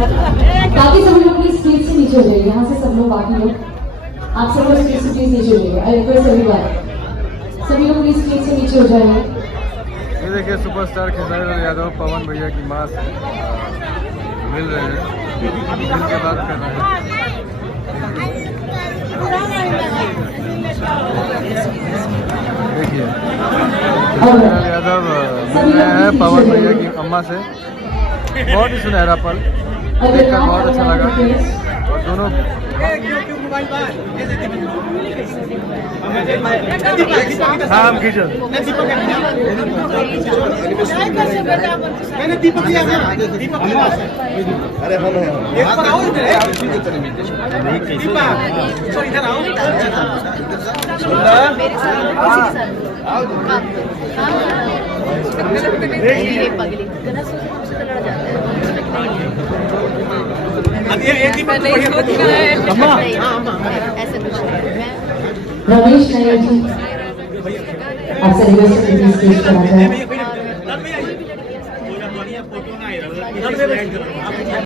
बाकी सब लोग प्लीज स्टेज से नीचे हो जाइए, यहाँ से सब लोग, बाकी लोग आप सब लोग स्टेज से प्लीज नीचे हो जाइए। आई रिक्वेस्ट एवरीवन, सभी लोग प्लीज स्टेज से नीचे हो जाइए। ये देखिए सुपरस्टार खेसारी यादव पवन भैया की माँ से मिल रहे हैं, मिल के बात कर रहे हैं। देखिए खेसारी यादव मिल रहे हैं पवन भैया की अम्मा से। बहुत ही सुनहरा पल देखकर बहुत अच्छा लगा। और दोनों हाँ हम खींचो। मैंने दीपक दिया था, दीपक अरे हम हैं एक पर आओ इधर, दीपक तो इधर आओ। मेरे साथ आओ ये पगली गना से लड़ जाता है। ये दीपक नहीं खुद का है ऐसे कुछ नहीं। रमेश नायर जी आपसे रिक्वेस्ट है प्लीज स्टेज पर आ जाए।